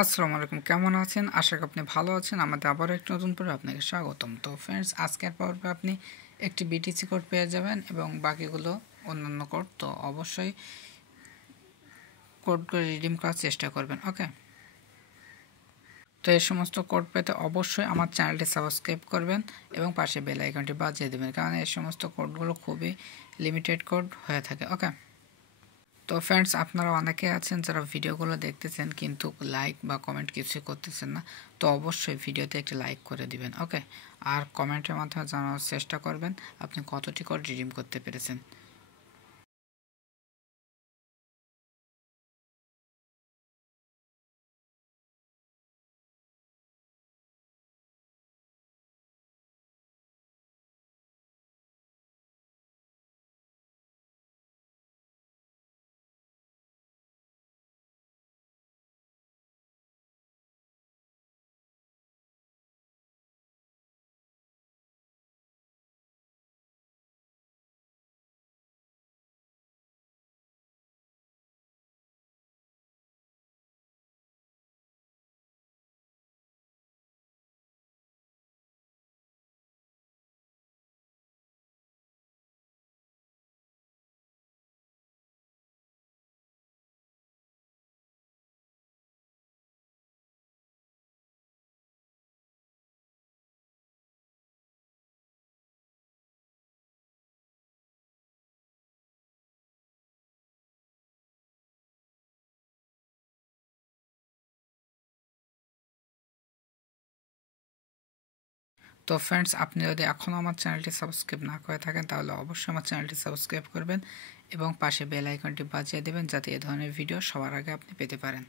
আসসালামু আলাইকুম, কেমন আছেন? আশা করি আপনি ভালো আছেন। আমাদের আবারও একটি নতুন পর্বে আপনাকে স্বাগতম। তো ফ্রেন্ডস, আজকের পর্বে আপনি একটি বিটিসি কোড পেয়ে যাবেন এবং বাকিগুলো অন্যান্য কোড। তো অবশ্যই কোডগুলো রিডিম করার চেষ্টা করবেন। ওকে, তো এই সমস্ত কোড পেতে অবশ্যই আমার চ্যানেলটি সাবস্ক্রাইব করবেন এবং পাশে বেল আইকনটি বাজিয়ে দেবেন, কারণ এই সমস্ত কোডগুলো খুবই লিমিটেড কোড হয়ে থাকে। ওকে, তো ফ্রেন্ডস, আপনারা অনেকে আছেন যারা ভিডিওগুলো দেখতেছেন কিন্তু লাইক বা কমেন্ট কিছুই করতেছেন না। তো অবশ্যই ভিডিওতে একটি লাইক করে দিবেন। ওকে, আর কমেন্টের মাধ্যমে জানানোর চেষ্টা করবেন আপনি কতটি কোড রিডিম করতে পেরেছেন। তো ফ্রেন্ডস, আপনি যদি এখনও আমার চ্যানেলটি সাবস্ক্রাইব না করে থাকেন তাহলে অবশ্যই আমার চ্যানেলটি সাবস্ক্রাইব করবেন এবং পাশে বেল আইকনটি বাজিয়ে দেবেন যাতে এ ধরনের ভিডিও সবার আগে আপনি পেতে পারেন।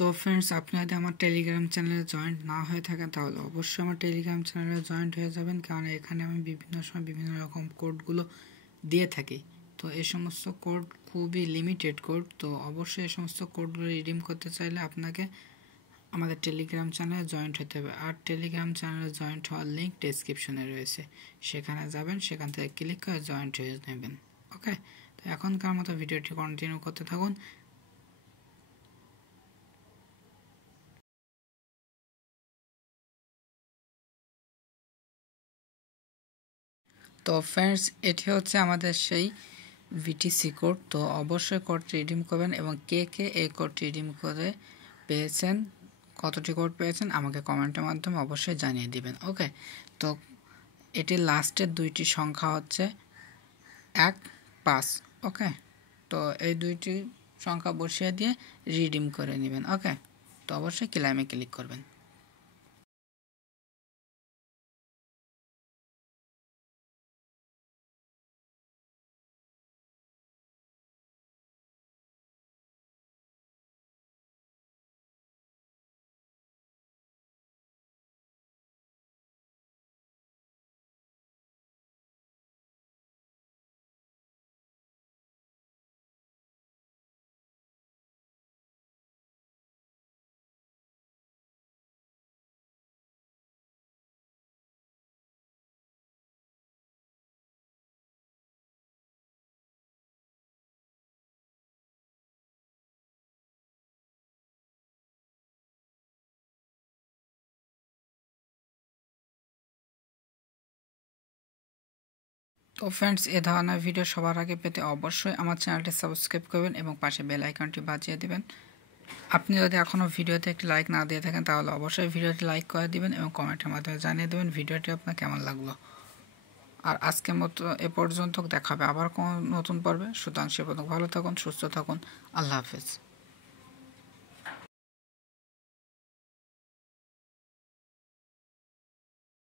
তো ফ্রেন্ডস, আপনি যদি আমার টেলিগ্রাম চ্যানেলে জয়েন্ট না হয়ে থাকেন তাহলে অবশ্যই আমার টেলিগ্রাম চ্যানেলে জয়েন্ট হয়ে যাবেন, কারণ এখানে আমি বিভিন্ন সময় বিভিন্ন রকম কোডগুলো দিয়ে থাকি। তো এই সমস্ত কোড খুবই লিমিটেড কোড। তো অবশ্যই এই সমস্ত কোডগুলো রিডিম করতে চাইলে আপনাকে আমাদের টেলিগ্রাম চ্যানেলে জয়েন্ট হতে হবে। আর টেলিগ্রাম চ্যানেলে জয়েন্ট হওয়ার লিঙ্ক ডেসক্রিপশনে রয়েছে, সেখানে যাবেন, সেখান থেকে ক্লিক করে জয়েন্ট হয়ে নেবেন। ওকে, তো এখনকার মতো ভিডিওটি কন্টিনিউ করতে থাকুন। তো ফ্রেন্ডস, এটি হচ্ছে আমাদের সেই ভিটিসি কোড। তো অবশ্যই কোডটি রিডিম করবেন এবং কে কে এই কোডটি রিডিম করে পেয়েছেন, কতটি কোড পেয়েছেন আমাকে কমেন্টের মাধ্যমে অবশ্যই জানিয়ে দিবেন। ওকে, তো এটির লাস্টের দুইটি সংখ্যা হচ্ছে 1, 5। ওকে, তো এই দুইটি সংখ্যা বসিয়ে দিয়ে রিডিম করে নেবেন। ওকে, তো অবশ্যই ক্লেমে ক্লিক করবেন। তো ফ্রেন্ডস, এ ধরনের ভিডিও সবার আগে পেতে অবশ্যই আমার চ্যানেলটি সাবস্ক্রাইব করবেন এবং পাশে বেল আইকনটি বাজিয়ে দেবেন। আপনি যদি এখনও ভিডিওতে একটি লাইক না দিয়ে থাকেন তাহলে অবশ্যই ভিডিওটি লাইক করে দিবেন এবং কমেন্টের মাধ্যমে জানিয়ে দেবেন ভিডিওটি আপনার কেমন লাগলো। আর আজকের মতো এ পর্যন্ত, দেখা হবে আবার কোনো নতুন পর্বে। সুতরাং সে পর্যন্ত ভালো থাকুন, সুস্থ থাকুন। আল্লাহ হাফেজ।